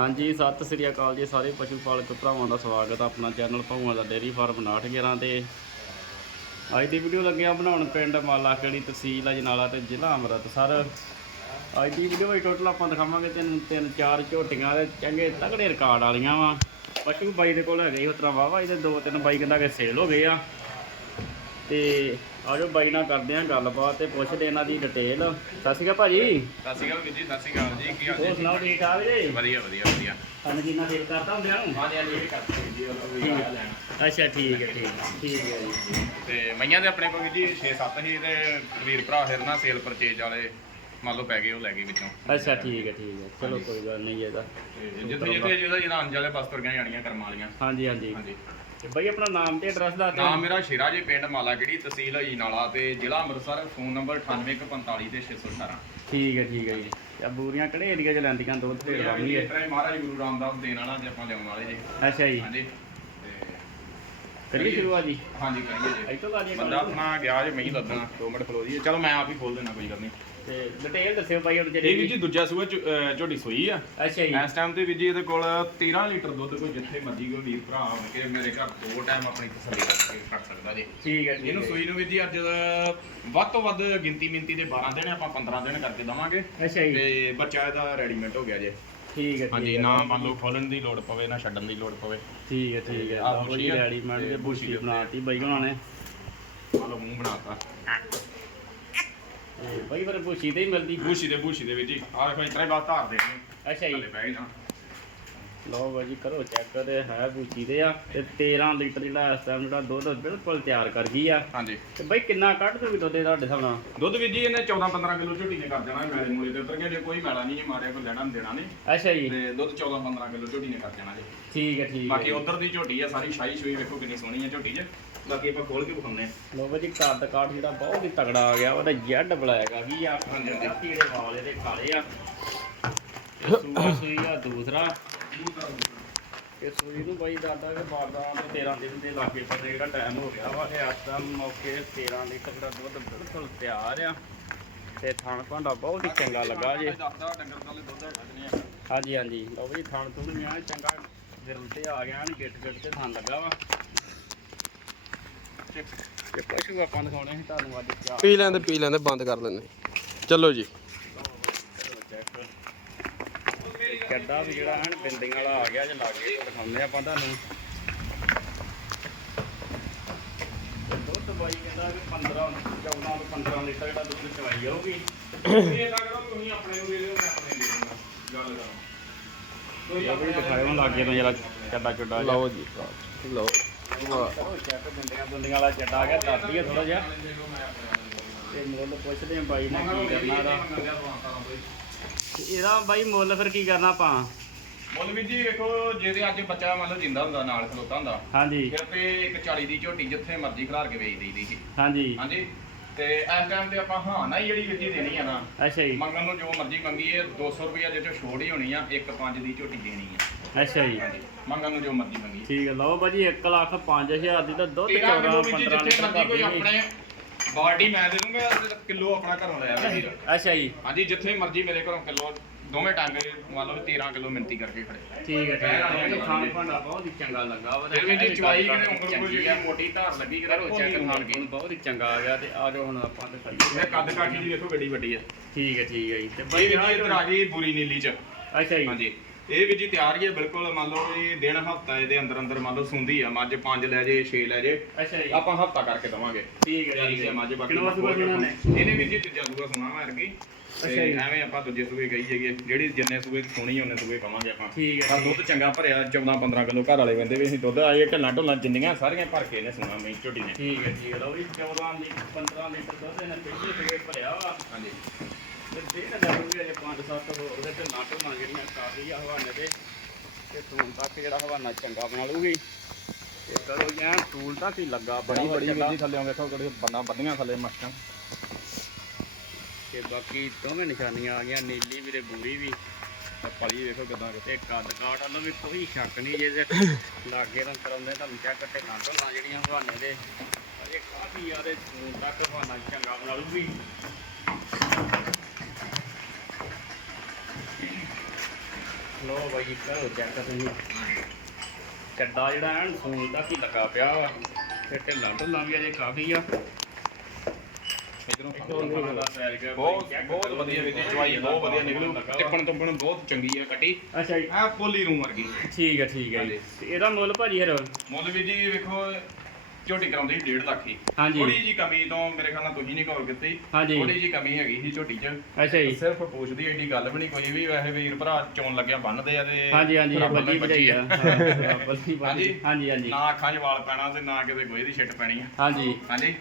ਹਾਂਜੀ, ਸਤਿ ਸ੍ਰੀ ਅਕਾਲ ਜੀ ਸਾਰੇ ਪਸ਼ੂ ਪਾਲਕ ਭਰਾਵਾਂ ਦਾ ਸਵਾਗਤ ਹੈ ਆਪਣਾ ਚੈਨਲ ਭਾਊਆਂ ਦਾ ਡੇਅਰੀ ਫਾਰਮ 911 ਤੇ। ਅੱਜ ਦੀ ਵੀਡੀਓ ਲੱਗਿਆ ਬਣਾਉਣ ਪਿੰਡ ਮਾਲਾ ਕਿਹੜੀ ਤਹਿਸੀਲ ਅਜਨਾਲਾ ਤੇ ਜ਼ਿਲ੍ਹਾ ਅੰਮ੍ਰਿਤਸਰ। ਅੱਜ ਦੀ ਵੀਡੀਓ ਵਿੱਚ ਟੋਟਲ ਆਪਾਂ ਦਿਖਾਵਾਂਗੇ ਤਿੰਨ ਤਿੰਨ, ਚਾਰ ਝੋਟੀਆਂ ਦੇ ਚੰਗੇ ਤਗੜੇ ਰਿਕਾਰਡ ਵਾਲੀਆਂ ਵਾ। ਪਸ਼ੂ ਬਾਈ ਦੇ ਕੋਲ ਹੈਗੇ ਉਸ ਤਰ੍ਹਾਂ ਵਾਵਾ ਇਹਦੇ ਦੋ ਤਿੰਨ ਬਾਈ ਕਹਿੰਦਾ ਕਿ ਸੇਲ ਹੋ ਗਏ ਆ। ਤੇ ਆਜੋ ਬਾਈ ਨਾਲ ਕਰਦੇ ਆ ਗੱਲਬਾਤ ਤੇ ਪੁੱਛਦੇ ਇਹਨਾਂ ਦੀ ਡਿਟੇਲ ਸਤਿ ਸ਼੍ਰੀ ਅਕਾਲ ਭਾਜੀ। ਸਤਿ ਸ਼੍ਰੀ ਅਕਾਲ ਵੀਰ ਜੀ ਸਤਿ ਸ਼੍ਰੀ ਅਕਾਲ ਜੀ ਕੀ ਹਾਲ ਹੋਰ ਜੀ ਸੁਣਾਓ ਠੀਕ ਠਾਕ ਜੀ? ਵਧੀਆ ਵਧੀਆ ਵਧੀਆ। ਸਾਨੂੰ ਜਿੰਨਾ ਸੇਲ ਕਰਦਾ ਹੁੰਦਿਆਂ ਨੂੰ? ਹਾਂਜੀ ਹਾਂਜੀ ਇਹ ਕਰਦੇ ਵੀਰ ਜੀ ਉਹ ਵੀ ਆ ਲੈਣਾ। ਅੱਛਾ ਠੀਕ ਹੈ ਠੀਕ ਠੀਕ ਹੈ ਜੀ। ਤੇ ਮਈਆਂ ਦੇ ਆਪਣੇ ਕੋਲ ਵੀਰ ਜੀ 6-7 ਹੀ ਤੇ ਵੀਰ ਭਰਾ ਫਿਰ ਨਾ ਸੇਲ ਪਰਚੇਜ ਵਾਲੇ ਮੰਨ ਲਓ ਪੈ ਗਏ ਉਹ ਲੈ ਗਏ ਵਿੱਚੋਂ। ਅੱਛਾ ਠੀਕ ਹੈ ਠੀਕ ਹੈ। ਚਲੋ ਕੋਈ ਗੱਲ ਨਹੀਂ ਇਹਦਾ ਜਿੱਥੇ ਜਿੱਥੇ ਜਿਹਦਾ ਜਿਹੜਾ ਅੰਜ ਵਾਲੇ ਬਸ ਤੁਰ ਗਈਆਂ ਜਾਣੀਆਂ ਕਰਮਾਂ ਵਾਲੀਆਂ। ਹਾਂਜੀ ਹਾਂਜੀ। ਹਾਂਜੀ। ਤੇ ਬਈ ਆਪਣਾ ਨਾਮ ਤੇ ਐਡਰੈਸ ਦੱਸ ਦਿਓ। ਨਾਮ ਮੇਰਾ ਸ਼ੇਰਾ ਜੀ ਪਿੰਡ ਮਾਲਾਗੜੀ ਤਹਿਸੀਲ ਹੋਈ ਨਾਲਾ ਤੇ ਜ਼ਿਲ੍ਹਾ ਅੰਮ੍ਰਿਤਸਰ ਫੋਨ ਨੰਬਰ 9845 ਤੇ 618 ਠੀਕ ਹੈ ਠੀਕ ਹੈ ਜੀ। ਆਹ ਬੂਰੀਆਂ ਕਿਹੜੇ ਏਰੀਆ ਚ ਲੈਂਦੀਆਂ? ਦੁੱਧ ਤੇ ਵਾਲੀ ਹੈ। ਹੀ ਮਹਾਰਾਜ ਗੁਰੂ ਰਾਮਦਾਸ ਦੇਣ ਵਾਲਾ ਜੇ ਆਪਾਂ ਲਿਆਉਣ ਵਾਲੇ ਜੀ। ਅੱਛਾ ਜੀ। ਹਾਂਜੀ। ਕਰੀਏ ਸ਼ੁਰੂਆਤ ਜੀ? ਹਾਂਜੀ ਕਰੀਏ ਜੀ। ਇੱਥੋਂ ਲਾ ਦਈਏ ਬੰਦਾ ਆਪਣਾ ਗਿਆ ਜੇ ਮਹੀਂ ਲੱਦਣਾ 2 ਮਿੰਟ ਖਲੋ ਜੀ ਚਲੋ ਮੈਂ ਆਪ ਹੀ ਖੋਲ ਦੇਣਾ ਕੋਈ ਗੱਲ ਨਹੀਂ। ਤੇ ਡਿਟੇਲ ਦੱਸਿਓ ਭਾਈ ਉਹ ਇਹ ਜੀ ਦੂਜਾ ਸੂਆ ਝ- ਅਹ ਝੋਟੀ ਸੂਈ ਆ। ਅੱਛਾ ਜੀ। ਇਸ ਟਾਈਮ ਤੇ ਵੀ ਜੀ ਇਹਦੇ ਕੋਲ 13 ਲੀਟਰ ਦੁੱਧ ਕੋਈ ਜਿੱਥੇ ਮਰਜ਼ੀ ਕੋਈ ਵੀਰ ਭਰਾ ਆਉਣ ਕੇ ਮੇਰੇ ਘਰ ਦੋ ਟਾਈਮ ਆਪਣੀ ਤਸੱਲੀ ਕਰਕੇ ਕੱਢ ਸਕਦਾ ਜੀ। ਠੀਕ ਹੈ ਇਹਨੂੰ ਸੂਈ ਨੂੰ ਵੀ ਜੀ ਅੱਜ ਵੱਧ ਤੋਂ ਵੱਧ ਗਿਣਤੀ ਮਿੰਤੀ ਦੇ 12 ਦਿਨ ਆਪਾਂ 15 ਦਿਨ ਕਰਕੇ ਦਵਾਂਗੇ। ਅੱਛਾ ਜੀ। ਤੇ ਬੱਚਾ ਇਹਦਾ ਰੈਡੀਮੇਡ ਹੋ ਗਿਆ ਜੇ। ਠੀਕ ਹੈ ਹਾਂਜੀ। ਨਾ ਮੰਨ ਲਓ ਖੋਲਣ ਦੀ ਲੋੜ ਪਵੇ ਨਾ ਛੱਡਣ ਦੀ ਲੋੜ ਪਵੇ। ਠੀਕ ਹੈ ਠੀਕ ਹੈ। ਆਹ ਬੂਸ਼ੀ ਜੀ ਆ। ਬੂਸ਼ੀ ਬੂਸ਼ੀ ਬਣਾਤੀ ਬਾਈ ਉਹਨਾਂ ਨੇ। ਮੰਨ ਲਓ ਮੂੰਹ ਬਣਾਤਾ। ਬਾਈ ਫਿਰ ਬੂਸ਼ੀ ਤੇ ਹੀ ਮਿਲਦੀ। ਬੂਸ਼ੀ ਦੇ ਬੂਸ਼ੀ ਦੇ ਵਿੱਚ ਜੀ। ਆਹ ਦੇਖੋ ਇਸ ਤਰ੍ਹਾਂ ਹੀ ਬਸ ਧਾਰ ਦੇ ਅੱਛਾ ਜੀ। ਥੱਲੇ ਬਹਿ ਨਾ। ਲਓ ਬਾਜੀ ਕਰੋ ਚੈੱਕ ਤੇ ਹੈ ਬੂਚੀ ਦੇ ਆ। ਤੇ 13 ਲੀਟਰ ਜਿਹੜਾ ਇਸ ਟਾਈਮ ਜਿਹੜਾ ਦੁੱਧ ਬਿਲਕੁਲ ਤਿਆਰ ਕਰ ਗਈ ਆ। ਹਾਂਜੀ। ਤੇ ਬਾਈ ਕਿੰਨਾ ਕੱਢ ਦੋਗੇ ਦੁੱਧ ਇਹ ਤੁਹਾਡੇ ਹਿਸਾਬ ਨਾਲ? ਦੁੱਧ ਵੀ ਜੀ ਇਹਨੇ 14 15 ਕਿਲੋ ਝੋਟੀ ਨੇ ਕਰ ਜਾਣਾ ਮੈਲੇ ਮੂਲੇ ਤੇ ਉੱਤਰ ਗਿਆ। ਜੇ ਕੋਈ ਮੈਲਾ ਨਹੀਂ ਜੇ ਮਾਰਿਆ ਕੋਈ ਲੈਣਾ ਦੇਣਾ ਨਹੀਂ। ਅੱਛਾ ਜੀ। ਤੇ ਦੁੱਧ 14 15 ਕਿਲੋ ਝੋਟੀ ਨੇ ਕਰ ਜਾਣਾ ਜੀ। ਠੀਕ ਹੈ ਠੀਕ ਬਾਕੀ ਉਧਰ ਦੀ ਝੋਟੀ ਆ ਸਾਰੀ ਸ਼ਾਹੀ ਸ਼ੂਈ ਵੇਖੋ ਕਿੰਨੀ ਸੋਹਣੀ ਆ ਝੋਟੀ 'ਚ ਬਾਕੀ ਆਪਾਂ ਖੋਲ ਕੇ ਵਿਖਾਉਂਦੇ ਆ ਲਓ ਬਾਜੀ ਕੱਦ ਕਾਠ ਜਿਹੜਾ ਬਹੁਤ ਹੀ ਤਗੜਾ ਆ ਗਿਆ ਉਹਦਾ ਜੈਡ ਬਲੈਕ ਆ ਗਈ ਆ। ਜਿਹੜੇ ਵਾਲ ਇਹਦੇ ਕਾਲੇ ਆ। ਸੂਆ ਸੂਈ ਆ ਦੂਸਰਾ। ਇਹ ਸੂਈ ਨੂੰ ਬਾਈ ਦਾਦਾ ਕਿ ਬਾਰਦਾਂ ਦੇ 13 ਦਿਨ ਦੇ ਲਾਗੇ ਪਰ ਜਿਹੜਾ ਟਾਈਮ ਹੋ ਗਿਆ ਵਾ ਇਹ ਆਸਤਾ ਮੌਕੇ 13 ਲੀਟਰ ਜਿਹੜਾ ਦੁੱਧ ਬਿਲਕੁਲ ਤਿਆਰ ਆ ਤੇ ਥਣ ਭਾਂਡਾ ਬਹੁਤ ਹੀ ਚੰਗਾ ਲੱਗਾ ਜੀ। ਹਾਂਜੀ ਹਾਂਜੀ। ਲਓ ਜੀ ਥਣ ਥੁਣ ਵੀ ਆ ਚੰਗਾ ਦਿਲ ਤੇ ਆ ਗਿਆ ਨੀ ਗਿੱਟ ਗਿੱਟ ਤੇ ਥਣ ਲੱਗਾ ਵਾ। ਤੇ ਤੇ ਪਸ਼ੂ ਆਪਾਂ ਦਿਖਾਉਣੇ ਸੀ ਤੁਹਾਨੂੰ ਅੱਜ ਪੀ ਲੈਂਦੇ ਪੀ ਲੈਂਦੇ ਬੰਦ ਕਰ ਲੈਂਦੇ। ਚਲੋ ਜੀ। ਕੱਡਾ ਵੀ ਜਿਹੜਾ ਹਨ ਬਿੰਦੀਆਂ ਵਾਲਾ ਆ ਗਿਆ ਜੇ ਲਾਗੇ ਦਿਖਾਉਂਦੇ ਆਪਾਂ ਤੁਹਾਨੂੰ। ਦੁੱਧ ਬਾਈ ਕਹਿੰਦਾ ਕਿ 15 14 ਤੋਂ 15 ਲੀਟਰ ਜਿਹੜਾ ਦੁੱਧ ਚਵਾਈ ਜਾਊਗੀ। ਇਹ ਤਾਂ ਕਰੋ ਤੁਸੀਂ ਆਪਣੇ ਨੂੰ ਦੇ ਦਿਓ ਮੈਂ ਆਪਣੇ ਨੂੰ ਦੇ ਗੱਲ ਕਰੋ। ਕੋਈ ਵੀ ਦਿਖਾਇਓ ਲਾਗੇ ਤੋਂ ਜਿਹੜਾ ਚੱਡਾ ਚੁੱਡਾ ਜਿਹਾ। ਲਓ ਜੀ ਲਓ। ਕਰੋ ਚੈੱਕ ਬਿੰਦੀਆਂ ਬਿੰਦੀਆਂ ਵਾਲਾ ਚੱਡਾ ਆ ਗਿਆ ਦੱਸਦੀ ਹੈ ਥੋੜਾ ਜਿਹਾ। ਤੇ ਮੁੱਲ ਪੁੱਛਦੇ ਆ ਬਾਈ ਨੇ ਕੀ ਕਰਨਾ ਇਹਦਾ ਬਾਈ ਮੁੱਲ ਫਿਰ ਕੀ ਕਰਨਾ ਆਪਾਂ? ਮੁੱਲ ਵੀ ਜੀ ਵੇਖੋ ਜੇ ਤੇ ਅੱਜ ਬੱਚਾ ਮੰਨ ਲਓ ਜਿੰਦਾ ਹੁੰਦਾ ਨਾਲ ਖਲੋਤਾ ਹੁੰਦਾ। ਹਾਂਜੀ। ਫਿਰ ਤੇ ਇੱਕ 40 ਦੀ ਝੋਟੀ ਜਿੱਥੇ ਮਰਜ਼ੀ ਖਿਲਾਰ ਕੇ ਵੇਚ ਦੇਈਦੀ ਸੀ। ਹਾਂਜੀ। ਹਾਂਜੀ? ਤੇ ਇਸ ਟਾਈਮ ਤੇ ਆਪਾਂ ਹਾਂ ਨਾ ਹੀ ਜਿਹੜੀ ਵੀਰ ਜੀ ਦੇਣੀ ਆ ਨਾ। ਅੱਛਾ ਜੀ। ਮੰਗਣ ਨੂੰ ਜੋ ਮਰਜ਼ੀ ਮੰਗੀਏ 200 ਰੁਪਏ ਜੇ ਛੋੜ ਹੀ ਹੋਣੀ ਆ ਇੱਕ ਪੰਜ ਦੀ ਝੋਟੀ ਦੇਣੀ ਆ। ਅੱਛਾ ਜੀ। ਮੰਗਣ ਨੂੰ ਜੋ ਮਰਜ਼ੀ ਮੰਗੀਏ। ਠੀਕ ਹੈ ਲਓ ਭਾਜੀ 1 ਲੱਖ 5000 ਦੀ ਤਾਂ ਦੁੱਧ 13 14 ਕਿਲੋ ਵਿੱਚ 15 ਜਿੱਥੇ ਮਰਜ਼ੀ ਕੋਈ ਆਪਣੇ ਬਾਲਟੀ ਮੈਂ ਦੇ ਦੂੰਗਾ ਤੇ ਕਿਲੋ ਆਪਣਾ ਘਰੋਂ ਲੈ ਆਵੇ ਵੀਰ ਅੱਛਾ ਜੀ। ਹਾਂਜੀ ਜਿੱਥੇ ਮਰਜ਼ੀ ਮੇਰੇ ਘਰੋਂ ਕਿਲੋ ਦੋਵੇਂ ਟਾਂਗੇ ਮੰਨ ਲਓ 13 ਕਿਲੋ ਮਿੰਤੀ ਕਰਕੇ ਖੜੇ। ਠੀਕ ਹੈ ਠੀਕ ਹੈ। ਖਾਣ ਭਾਂਡਾ ਬਹੁਤ ਹੀ ਚੰਗਾ ਲੱਗਾ ਫਿਰ ਵੀ ਜੀ ਚਵਾਈ ਕਿਤੇ ਉਂਗਲ ਆ। ਜਿਹੜੀ ਮੋਟੀ ਧਾਰ ਲੱਗੀ ਕਿਤੇ ਕਰੋ ਚੈੱਕ ਖਾਣ ਬਹੁਤ ਹੀ ਚੰਗਾ ਆ ਗਿਆ ਤੇ ਆ ਜਾਓ ਹੁਣ ਆਪਾਂ ਦਿਖਾਈਏ ਇਹ ਕੱਦ ਕਾਠੀ ਦੀ ਵੇਖੋ ਗੱਡੀ ਵੱਡੀ ਆ। ਠੀਕ ਹੈ ਠੀਕ ਹੈ ਜੀ। ਤੇ ਬਾਈ ਵੀ ਜੀ ਇੱਧਰ ਆ ਗਈ ਬੁਰੀ ਨੀਲੀ ਚ। ਅੱਛਾ ਜੀ। ਹਾਂਜੀ। ਇਹ ਵੀ ਜੀ ਤਿਆਰ ਹੀ ਹੈ ਬਿਲਕੁਲ ਮੰਨ ਲਓ ਵੀ ਦਿਨ ਹਫਤਾ ਇਹਦੇ ਅੰਦਰ ਅੰਦਰ ਮੰਨ ਲਓ ਸੁੰਦੀ ਆ ਮੱਝ 5 ਲੈ ਜੇ 6 ਲੈ ਜੇ ਅੱਛਾ ਜੀ। ਆਪਾਂ ਹਫਤਾ ਕਰਕੇ ਦਵਾਂਗੇ। ਠੀਕ ਹੈ ਹੈ ਮੱਝ ਬਾਕੀ ਸੁਣਾ ਨੇ? ਇਹਨੇ ਵੀ ਜੀ ਤੀਜਾ ਸੂਆ ਸੁਣਾ ਮੈਂ ਅਰਗੀ ਅੱਛਾ ਜੀ। ਐਵੇਂ ਆਪਾਂ ਦੂਜੇ ਸੂਏ ਕਹੀ ਜਾਈਏ ਜਿਹੜੀ ਜਿੰਨੇ ਸੂਏ ਸੁਣੀ ਉਹਨੇ ਸੂਏ ਕਵਾਂਗੇ ਆਪਾਂ। ਠੀਕ ਹੈ ਦੁੱਧ ਚੰਗਾ ਭਰਿਆ 14 15 ਕਿਲੋ ਘਰ ਵਾਲੇ ਵੰਦੇ ਵੀ ਅਸੀਂ ਦੁੱਧ ਆਏ ਢੱਲਾਂ ਢੋਲਾਂ ਜਿੰਨੀਆਂ ਸਾਰੀਆਂ ਭਰ ਕੇ ਇਹਨੇ ਸੁਣਾ ਮੈਂ ਝੋਟੀ ਨੇ। ਠੀਕ ਹੈ ਠੀਕ ਹੈ ਲਓ ਜੀ 14 ਲੀਟਰ 15 ਲੀਟਰ ਦੁੱਧ ਇਹਨਾਂ ਪਹਿਲੇ ਸਵੇਰ ਭਰਿਆ ਵਾ। ਹਾਂਜੀ। ਦੇਣ ਜਾਊਗੀ ਅਜੇ 5-7 ਹੋਰ ਉਹਦੇ ਤੇ ਨਾਟੋ ਨਾਲ ਜਿਹੜੀਆਂ ਕਾਫੀ ਆ ਹਵਾਨੇ ਤੇ। ਤੇ ਤੂੰ ਤੱਕ ਜਿਹੜਾ ਹਵਾਨਾ ਚੰਗਾ ਬਣਾ ਲੂਗੀ ਤੇ ਕਰੋ ਜਾਂ ਟੂਲ ਲੱਗਾ ਬੜੀ ਬੜੀ ਥੱਲੇ ਵੇਖੋ ਕਿਹੜੇ ਬੰਨਾ ਬੱਧੀਆਂ ਥੱਲੇ ਮਸ਼ਕਾਂ ਤੇ ਬਾਕੀ ਦੋਵੇਂ ਨਿਸ਼ਾਨੀਆਂ ਆ ਗਈਆਂ ਨੀਲੀ ਵੀਰੇ ਬੂਰੀ ਵੀ। ਪਲੀ ਵੇਖੋ ਕਿਦਾਂ ਤੇ ਕੱਦ ਕਾਠ ਵੱਲੋਂ ਵੀ ਕੋਈ ਸ਼ੱਕ ਨਹੀਂ ਜੇ ਲਾਗੇ ਤਾਂ ਕਰਾਉਂਦੇ ਤੁਹਾਨੂੰ ਚੈੱਕ ਤੇ ਨਾਟੋ ਨਾਲ ਜਿਹੜੀਆਂ ਹਵਾਨੇ ਦੇ। ਅਜੇ ਕਾਫੀ ਆ ਤੂੰ ਤੱਕ ਹਵਾਨਾ ਚੰਗਾ ਬਣਾ ਲੂਗੀ ਬਾਈ ਕਰੋ ਚੈੱਕ ਤੁਸੀਂ ਚੱਡਾ ਜਿਹੜਾ ਐਨ ਫੋਨ ਤੱਕ ਹੀ ਲੱਗਾ ਪਿਆ ਵਾ। ਤੇ ਢਿੱਲਾਂ ਢੁੱਲਾਂ ਵੀ ਅਜੇ ਕਾਫੀ ਆ। ਇਧਰੋਂ ਬਹੁਤ ਬਹੁਤ ਵਧੀਆ ਵੀਰ ਜੀ ਚਵਾਈ ਬਹੁਤ ਵਧੀਆ ਨਿਕਲੂ ਟਿੱਪਣ ਟੁੱਪਣ ਬਹੁਤ ਚੰਗੀ ਆ ਕੱਟੀ ਅੱਛਾ ਜੀ। ਆ ਪੋਲੀ ਰੂਮ ਵਰਗੀ। ਠੀਕ ਹੈ ਠੀਕ ਹੈ ਜੀ। ਇਹਦਾ ਮੁੱਲ ਭਾਜੀ ਫਿਰ? ਮੁੱਲ ਵੀ ਜੀ ਵੇਖੋ ਝੋਟੀ ਕਰਾਉਂਦੇ ਸੀ 1.5 ਲੱਖ ਹੀ। ਹਾਂਜੀ। ਥੋੜੀ ਜੀ ਕਮੀ ਤੋਂ ਮੇਰੇ ਖਿਆਲ ਨਾਲ ਤੁਸੀਂ ਨਹੀਂ ਕਵਰ ਕੀਤੀ। ਹਾਂਜੀ। ਥੋੜੀ ਜੀ ਕਮੀ ਹੈਗੀ ਸੀ ਝੋਟੀ 'ਚ। ਅੱਛਾ ਜੀ। ਸਿਰਫ ਪੁੱਛਦੀ ਐਡੀ ਗੱਲ ਵੀ ਨਹੀਂ ਕੋਈ ਵੀ ਵੈਸੇ ਵੀਰ ਭਰਾ ਚੋਣ ਲੱਗਿਆ ਬੰਨਦੇ ਆ ਤੇ ਹਾਂਜੀ ਹਾਂਜੀ ਰੱਬ ਬੱਲੀ ਭਜਾਈ ਆ। ਹਾਂ, ਬੱਲੀ ਹਾਂਜੀ। ਹਾਂਜੀ। ਹਾਂਜੀ ਹਾਂਜੀ। ਨਾ ਅੱਖਾਂ 'ਚ ਵਾਲ ਪੈਣਾ ਤੇ ਨਾ ਕਿਤੇ ਗੋਹੇ ਦੀ ਛਿੱਟ ਪੈਣੀ ਆ। ਹਾਂਜੀ। ਹਾਂਜੀ।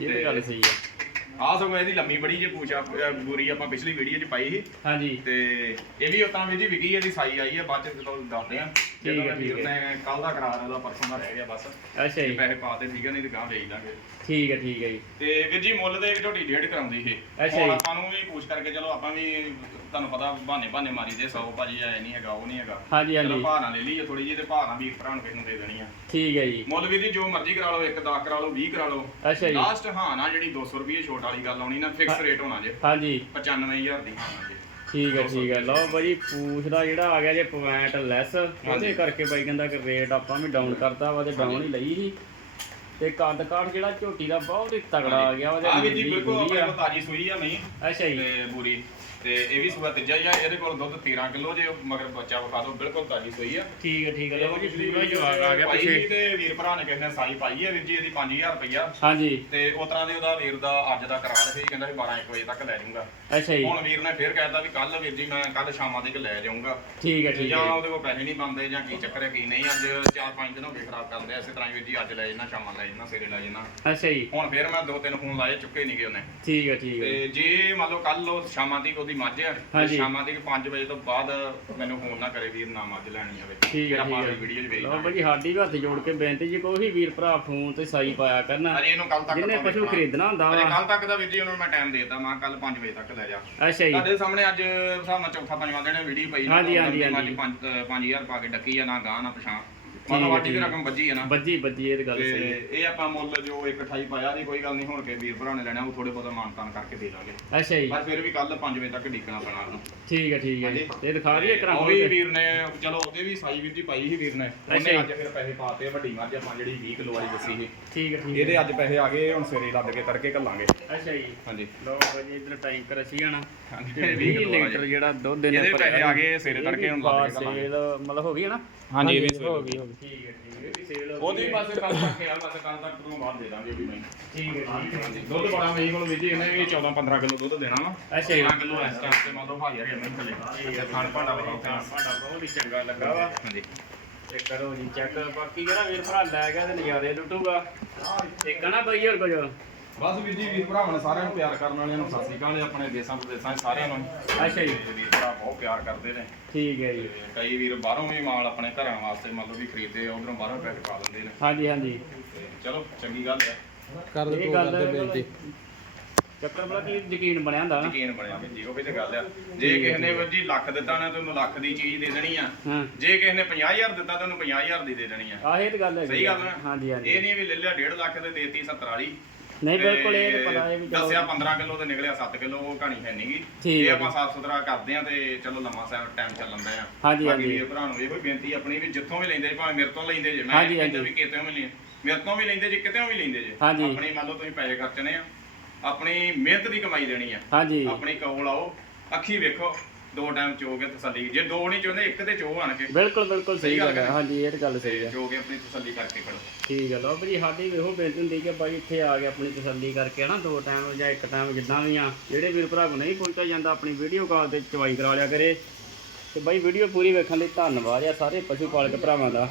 ਇਹ ਤਾਂ ਗੱਲ ਸਹੀ ਆ। ਆ ਸਗੋਂ ਇਹਦੀ ਲੰਮੀ ਬੜੀ ਜੇ ਪੂਛਾ ਅਹ ਬੂਰੀ ਆਪਾਂ ਪਿਛਲੀ ਵੀਡੀਓ 'ਚ ਪਾਈ ਸੀ। ਹਾਂਜੀ। ਤੇ ਇਹ ਵੀ ਉਤਾਂ ਵੀ ਜੀ ਵਿਕੀ ਇਹਦੀ ਸਾਈ ਆਈ ਆ ਬਾਅਦ ਚ ਜਦੋਂ ਦੱਸਦੇ ਆ। ਜਦੋਂ ਹੈ, ਠੀਕ ਵੀਰ ਨੇ ਕੱਲ ਦਾ ਕਰਾਰ ਉਹਦਾ ਪਰਸੋਂ ਦਾ ਰਹਿ ਗਿਆ ਬਸ। ਅੱਛਾ ਜੇ ਪੈਸੇ ਪਾਤੇ ਠੀਕ ਆ ਨਹੀਂ ਤੇ ਗਾਂ ਵੇਚ ਦਾਂਗੇ। ਠੀਕ ਹੈ ਠੀਕ ਹੈ ਜੀ। ਤੇ ਵੀਰ ਜੀ ਮੁੱਲ ਦੇ ਝੋਟੀ ਡੇਢ ਕਰਾਉਂਦੀ ਸੀ। ਅੱਛਾ ਜੀ। ਆਪਾਂ ਨੂੰ ਵੀ ਪੁੱਛ ਕਰਕੇ ਚਲੋ ਆਪਾਂ ਵੀ ਤੁਹਾਨੂੰ ਪਤਾ ਬਹਾਨੇ ਬਹਾਨੇ ਮਾਰੀ ਦੇ 100 ਭਾਜੀ ਐ ਨਹੀਂ ਹੈਗਾ ਉਹ ਨਹੀਂ ਹੈਗਾ। ਹਾਂਜੀ ਚਲੋ ਹਾਂਜੀ। ਭਾਰਾਂ ਲੈ ਲਈਏ ਥੋੜੀ ਜਿਹੀ ਤੇ ਭਾਰਾਂ ਵੀ ਭਰਾ ਨੂੰ ਕਿਸੇ ਨੂੰ ਦੇ ਦੇਣੀ ਆ ਠੀਕ ਹੈ ਜੀ। ਮੁੱਲ ਵੀ ਜੀ ਜੋ ਮਰਜ਼ੀ ਕਰਾ ਲਓ 1 10 ਕਰਾ ਲਓ 20 ਕਰਾ ਲਓ। ਅੱਛਾ ਜੀ। ਲਾਸਟ ਹਾਂ ਨਾ ਜਿਹੜੀ 200 ਰੁਪਏ ਛੋਟ ਵਾਲੀ ਗੱਲ ਆਉਣੀ ਨਾ ਫਿਕਸ ਰੇਟ ਹੋਣਾ ਜੇ। ਹਾਂਜੀ। 95000 ਦੀ ਹਾਂ ਜੀ। ਠੀਕ ਹੈ ਠੀਕ ਹੈ। ਲਓ ਬਾਈ ਪੂਛ ਦਾ ਜਿਹੜਾ ਆ ਗਿਆ ਜੇ ਪੁਆਇੰਟ ਲੈਸ ਉਹਦੇ ਕਰਕੇ ਬਾਈ ਕਹਿੰਦਾ ਕਿ ਰੇਟ ਆਪਾਂ ਵੀ ਡਾਊਨ ਕਰਤਾ ਵਾ ਤੇ ਡਾਊਨ ਹੀ ਲਈ ਸੀ। ਤੇ ਕੱਦ ਕਾਠ ਜਿਹੜਾ ਝੋਟੀ ਦਾ ਬਹੁਤ ਹੀ ਤਗੜਾ ਆ ਗਿਆ ਉਹਦੇ ਆ ਵੀ ਜੀ ਬਿਲਕੁਲ ਆਪਣੇ। ਕੋਲ ਤਾਜੀ ਸੂਈ ਆ ਨਹੀਂ ਅੱਛਾ ਜੀ। ਤੇ ਬੂਰੀ। ਤੇ ਇਹ ਵੀ ਸੂਆ ਤੀਜਾ ਹੀ ਆ ਇਹਦੇ ਕੋਲ ਦੁੱਧ 13 ਕਿਲੋ ਜੇ ਮਗਰ ਬੱਚਾ ਵਿਖਾ ਦਿਓ ਬਿਲਕੁਲ ਤਾਜੀ ਸੂਈ ਆ। ਠੀਕ ਹੈ ਠੀਕ ਹੈ ਲਓ ਜੀ ਪੂਰਾ ਜਵਾਬ ਆ ਗਿਆ ਸੀ ਪਿੱਛੇ। ਤੇ ਵੀਰ ਭਰਾ ਨੇ ਕਿਸੇ ਨੇ ਸਾਈ ਪਾਈ ਹੈ ਵੀਰ ਜੀ ਇਹਦੀ 5000 ਰੁਪਇਆ ਹਾਂਜੀ। ਤੇ ਉਸ ਤਰ੍ਹਾਂ ਦੇ ਉਹਦਾ ਵੀਰ ਦਾ ਅੱਜ ਦਾ ਕਰਾ ਸੀ ਕਹਿੰਦਾ ਸੀ 12 1 ਵਜੇ ਤੱਕ ਲੈ ਜਾਊਂਗਾ। ਅੱਛਾ ਜੀ। ਹੁਣ ਵੀਰ ਨੇ ਫੇਰ ਕਹਿਤਾ ਵੀ ਕੱਲ ਵੀਰ ਜੀ ਮੈਂ ਕੱਲ ਸ਼ਾਮਾਂ ਦੇ ਲੈ ਜਾਊਂਗਾ। ਠੀਕ ਹੈ ਠੀਕ ਜਾਂ ਹੈ ਉਹਦੇ ਕੋਲ ਪੈਸੇ ਨਹੀਂ ਬਣਦੇ ਜਾਂ ਕੀ ਚੱਕਰ ਹੈ ਕੀ ਨਹੀਂ ਅੱਜ 4-5 ਦਿਨ ਹੋ ਗਏ ਖਰਾਬ ਕਰਦੇ ਆ ਇਸੇ ਤਰ੍ਹਾਂ ਹੀ ਵੀਰ ਜੀ ਅੱਜ ਲੈ ਜਾਣਾ ਸ਼ਾਮਾਂ ਲੈ ਜਾਣਾ ਸਵੇਰੇ ਲੈ ਜਾਣਾ। ਅੱਛਾ ਜੀ। ਹੁਣ ਫੇਰ ਮੈਂ ਦੋ ਤਿੰਨ ਫੋਨ ਲਾਏ ਚੁੱਕੇ ਨਹੀਂ ਗਏ ਉਹਨੇ। ਠੀਕ ਹੈ ਠੀਕ ਹੈ ਤੇ ਜੇ ਮੰਨ ਲਓ ਕੱਲ ਉਹ ਸ਼ਾਮਾਂ ਤੱਕ ਉਹਦੀ ਮੱਝ ਆ। ਤੇ ਹਾਂਜੀ। ਸ਼ਾਮਾਂ ਤੱਕ 5 ਵਜੇ ਤੋਂ ਬਾਅਦ ਮੈਨੂੰ ਫੋਨ ਨਾ ਕਰੇ ਵੀਰ ਨਾ ਮੱਝ ਲੈਣੀ ਆਵੇ। ਠੀਕ ਹੈ ਠੀਕ ਵੀਡੀਓ 'ਚ ਵੇਚ ਲਓ ਬਾਈ ਸਾਡੀ ਵੀ ਹੱਥ ਜੋੜ ਕੇ ਬੇਨਤੀ ਜੀ ਕੋਈ ਵੀਰ ਭਰਾ ਫੋਨ ਤੇ ਸਾਈ ਪਾਇਆ ਕਰਨਾ। ਅਜੇ ਇਹਨੂੰ ਕੱਲ ਤੱਕ ਜਿਹਨੇ ਆਪਾਂ ਪਸ਼ੂ ਵੇਚਣਾ। ਖਰੀਦਣਾ ਹੁੰਦਾ ਵਾ। ਕੱਲ ਤੱਕ ਦਾ ਵੀਰ ਜੀ ਉਹਨੂੰ ਮੈਂ ਟਾਈਮ ਦੇਤਾ ਮੈਂ ਕੱਲ 5 ਵਜੇ ਤੱਕ ਲੈ ਜਾ। ਅੱਛਾ ਜੀ। ਤੁਹਾਡੇ ਸਾਹਮਣੇ ਅੱਜ ਹਿਸਾਬ ਨਾਲ ਚੌਥਾ ਪੰਜਵਾਂ ਦਿਨ ਵੀਡੀਓ ਪਈ ਹਾਂਜੀ, ਹਾਂਜੀ, ਹਾਂਜੀ। 5000 ਪਾ ਕੇ ਡੱਕੀ ਆ ਨਾ ਗਾਂ ਨਾ ਪਛਾਂ ਠੀਕ ਮਤਲਬ ਹੈ, ਵਾਟੀ ਦੀ ਹੈ। ਰਕਮ ਵੱਜੀ ਆ ਨਾ। ਬੱਜੀ ਬੱਜੀ ਇਹ ਤਾਂ ਗੱਲ ਤੇ ਸਹੀ ਹੈ। ਇਹ ਆਪਾਂ ਮੁੱਲ ਜੋ 128 ਪਾਇਆ ਦੀ ਕੋਈ ਗੱਲ ਨਹੀਂ ਹੁਣ ਕੇ ਵੀਰ ਭਰਾ ਨੇ ਲੈਣਾ ਉਹ ਥੋੜੇ ਬਹੁਤਾ ਮਾਨਤਾਨ ਕਰਕੇ ਦੇ ਦਾਂਗੇ। ਅੱਛਾ ਜੀ। ਪਰ ਫਿਰ ਵੀ ਕੱਲ 5 ਵਜੇ ਤੱਕ ਡੀਕਣਾ ਪੈਣਾ ਉਹਨੂੰ। ਠੀਕ ਹੈ ਠੀਕ ਹੈ। ਇਹ ਦਿਖਾ ਦਈਏ ਕਰਾਂ ਉਹ ਵੀ ਵੀਰ ਨੇ ਚਲੋ ਉਹਦੇ ਵੀ ਸਾਈ ਵੀਰ ਜੀ ਪਾਈ ਸੀ ਵੀਰ ਨੇ। ਉਹਨੇ ਜੀ। ਅੱਜ ਫਿਰ ਪੈਸੇ ਪਾਤੇ ਵੱਡੀ ਮੱਝ ਆਪਾਂ ਜਿਹੜੀ 20 ਕਿਲੋ ਵਾਲੀ ਦੱਸੀ ਸੀ। ਠੀਕ ਹੈ ਠੀਕ ਹੈ। ਇਹਦੇ ਅੱਜ ਪੈਸੇ ਆ ਗਏ ਹੁਣ ਸਵੇਰੇ ਲੱਦ ਕੇ ਤੜਕੇ ਘੱਲਾਂਗੇ। ਅੱਛਾ ਜੀ। ਹਾਂਜੀ। ਲਓ ਬਾਈ ਇਧਰ ਟਾਈਮ ਕਰ ਅਸੀਂ ਜਾਣਾ। ਹਾਂਜੀ, ਤੇ 20 20 ਕਿਲੋ ਆ ਲੀਟਰ ਜੀ। ਜਿਹੜਾ ਦੁੱਧ ਇਹਨੇ ਇਹਦੇ ਭਰਿਆ ਪੈਸੇ ਆ ਗਏ ਸਵੇਰੇ ਤੜਕੇ ਹੁਣ ਲੱਦ ਕੇ ਘੱਲਾਂਗੇ। ਸੇਲ ਮਤਲਬ ਹੋ ਗਈ ਹੈ ਨਾ? ਹਾਂਜੀ, ਇਹ ਵੀ ਹੋ ਗਈ ਹੋ ਗਈ। ਠੀਕ ਹੈ ਠੀਕ ਹੈ। ਇਹ ਵੀ ਸੇਲ ਹੋ ਉਹਦੀ ਗਈ ਬਸ ਕੱਲ ਤੱਕ ਆ ਬਸ ਕੱਲ ਤੱਕ ਤੋਂ ਬਾਅਦ ਦੇ ਦਾਂਗੇ ਵੀ ਮੈਂ ਠੀਕ ਹੈ ਠੀਕ ਹੈ। ਦੁੱਧ ਬੜਾ ਮੇਰੇ ਕੋਲ ਵੀ ਜੀ ਇਹਨੇ ਵੀ 14 15 ਕਿਲੋ ਦੁੱਧ ਦੇਣਾ ਵਾ। ਅੱਛਾ ਜੀ। 13 ਕਿਲੋ ਇਸ ਟਾਈਮ ਤੇ ਮਤਲਬ ਹਾਜ਼ਰ ਹੈ ਮੈਂ ਥੱਲੇ ਤੇ ਖਾਣ ਭਾਂਡਾ ਬਤਾਓ ਸਾਡਾ ਬਹੁਤ ਹੀ ਚੰਗਾ ਲੱਗਾ ਵਾ। ਹਾਂਜੀ। ਤੇ ਕਰੋ ਜੀ ਚੈੱਕ। ਬਾਕੀ ਜਿਹੜਾ ਵੀਰ ਭਰਾ ਲੈ ਗਿਆ ਤੇ ਨਜ਼ਾਰੇ ਲੁੱਟੂਗਾ। ਇੱਕ ਨਾ ਬਈ ਹੋਰ ਕੁਝ ਬਸ ਵੀਰ ਜੀ ਵੀਰ ਭਰਾਵਾਂ ਨੇ ਸਾਰਿਆਂ ਨੂੰ ਪਿਆਰ ਕਰਨ ਵਾਲਿਆਂ ਨੂੰ ਸਤਿ ਸ਼੍ਰੀ ਅਕਾਲ ਆਪਣੇ ਦੇਸਾਂ ਪ੍ਰਦੇਸਾਂ 'ਚ ਸਾਰਿਆਂ ਨੂੰ। ਅੱਛਾ ਜੀ। ਤੇ ਵੀਰ ਭਰਾ ਬਹੁਤ ਪਿਆਰ ਕਰਦੇ ਨੇ। ਠੀਕ ਹੈ ਜੀ। ਤੇ ਕਈ ਵੀਰ ਬਾਹਰੋਂ ਵੀ ਮਾਲ ਆਪਣੇ ਘਰਾਂ ਵਾਸਤੇ ਮਤਲਬ ਵੀ ਖਰੀਦਦੇ ਆ ਉਧਰੋਂ ਬਾਹਰੋਂ ਪੈਸੇ ਪਾ ਦਿੰਦੇ ਨੇ। ਹਾਂਜੀ ਹਾਂਜੀ। ਤੇ ਚਲੋ ਚੰਗੀ ਗੱਲ ਹੈ। ਕਰ ਦੇ ਇਹ ਦੋ ਗੱਲ ਬੇਨਤੀ। ਚੱਕਰ ਬਲਾ ਕੀ ਯਕੀਨ ਬਣਿਆ ਹੁੰਦਾ ਨਾ। ਯਕੀਨ ਬਣਿਆ ਵੀ ਜੀ ਉਹ ਵੀ ਤੇ ਗੱਲ ਆ। ਜੇ ਕਿਸੇ ਨੇ ਵੀਰ ਜੀ ਲੱਖ ਦਿੱਤਾ ਨਾ ਤੇ ਉਹਨੂੰ ਲੱਖ ਦੀ ਚੀਜ਼ ਦੇ ਦੇਣੀ ਆ। ਹਾਂ। ਜੇ ਕਿਸੇ ਨੇ 50000 ਦਿੱਤਾ ਤੇ ਉਹਨੂੰ 50000 ਦੀ ਦੇ ਦੇਣੀ ਆ। ਆਹ ਇਹ ਤਾਂ ਗੱਲ ਹੈ ਸਹੀ ਗੱਲ ਨਾ ਹਾਂਜੀ ਹਾਂਜੀ। ਇਹ ਨਹੀਂ ਵੀ ਲੈ ਲਿਆ 1.5 ਲੱਖ ਦੇ ਦੇਤੀ 70 ਵਾਲੀ। ਨਹੀਂ ਬਿਲਕੁਲ ਇਹ ਤਾਂ ਪਤਾ ਹੈ ਵੀ ਚਲੋ ਦੱਸਿਆ 15 ਕਿਲੋ ਤੇ ਨਿਕਲਿਆ 7 ਕਿਲੋ ਉਹ ਕਹਾਣੀ ਹੈ ਨਹੀਂਗੀ ਠੀਕ ਇਹ ਹੈ ਆਪਾਂ ਸਾਫ਼ ਸੁਥਰਾ ਕਰਦੇ ਆ ਤੇ ਚਲੋ ਲੰਮਾ ਸਾ ਟਾਈਮ ਚੱਲਣ ਦਾ ਆ ਹਾਂਜੀ, ਬਾਕੀ ਹਾਂਜੀ। ਵੀਰ ਭਰਾ ਨੂੰ ਇਹੋ ਹੀ ਬੇਨਤੀ ਆਪਣੀ ਵੀ ਜਿੱਥੋਂ ਵੀ ਲੈਂਦੇ ਭਾਵੇਂ ਮੇਰੇ ਤੋਂ ਲੈਂਦੇ ਜੇ ਮੈਂ ਹਾਂਜੀ, ਨਹੀਂ ਕਹਿੰਦਾ ਹਾਂਜੀ। ਵੀ ਕਿਤੇੋਂ ਵੀ ਲੈਂਦੇ। ਮੇਰੇ ਤੋਂ ਵੀ ਲੈਂਦੇ ਜੇ ਕਿਤੇੋਂ ਵੀ ਲੈਂਦੇ ਜੇ। ਹਾਂਜੀ। ਆਪਣੀ ਮੰਨ ਲਓ ਤੁਸੀਂ ਪੈਸੇ ਖਰਚਣੇ ਆ ਆਪਣੀ ਮਿਹਨਤ ਦੀ ਕਮਾਈ ਦੇਣੀ ਆ। ਹਾਂਜੀ। ਆਪਣੀ ਕੋਲ ਆਓ ਅੱਖੀ ਵੇਖੋ। ਦੋ ਟਾਈਮ ਚੋ ਕੇ ਤਸੱਲੀ ਜੇ ਦੋ ਨਹੀਂ ਚਾਹੁੰਦੇ ਇੱਕ ਤੇ ਚੋ ਆਣ ਕੇ। ਬਿਲਕੁਲ ਬਿਲਕੁਲ ਸਹੀ ਗੱਲ ਹੈ। ਹਾਂਜੀ ਇਹ ਗੱਲ ਸਹੀ ਹੈ। ਚੋ ਕੇ ਆਪਣੀ ਤਸੱਲੀ ਕਰਕੇ ਖੜੋ। ਠੀਕ ਹੈ ਲਓ ਭਾਜੀ ਸਾਡੀ ਵੀ ਇਹੋ ਬੇਨਤੀ ਹੁੰਦੀ ਕਿ ਬਾਈ ਇੱਥੇ ਆ ਕੇ ਆਪਣੀ ਤਸੱਲੀ ਕਰਕੇ ਨਾ ਦੋ ਟਾਈਮ ਜਾਂ ਇੱਕ ਟਾਈਮ ਜਿੱਦਾਂ ਵੀ ਆ ਜਿਹੜੇ ਵੀਰ ਭਰਾ ਕੋ ਨਹੀਂ ਪਹੁੰਚਿਆ ਜਾਂਦਾ ਆਪਣੀ ਵੀਡੀਓ ਕਾਲ ਤੇ ਚਵਾਈ ਕਰਾ ਲਿਆ ਕਰੇ। ਤੇ ਬਾਈ ਵੀਡੀਓ ਪੂਰੀ ਵੇਖਣ ਲਈ ਧੰਨਵਾਦ ਆ ਸਾਰੇ ਪਸ਼ੂ ਪਾਲਕ ਭਰਾਵਾਂ ਦਾ।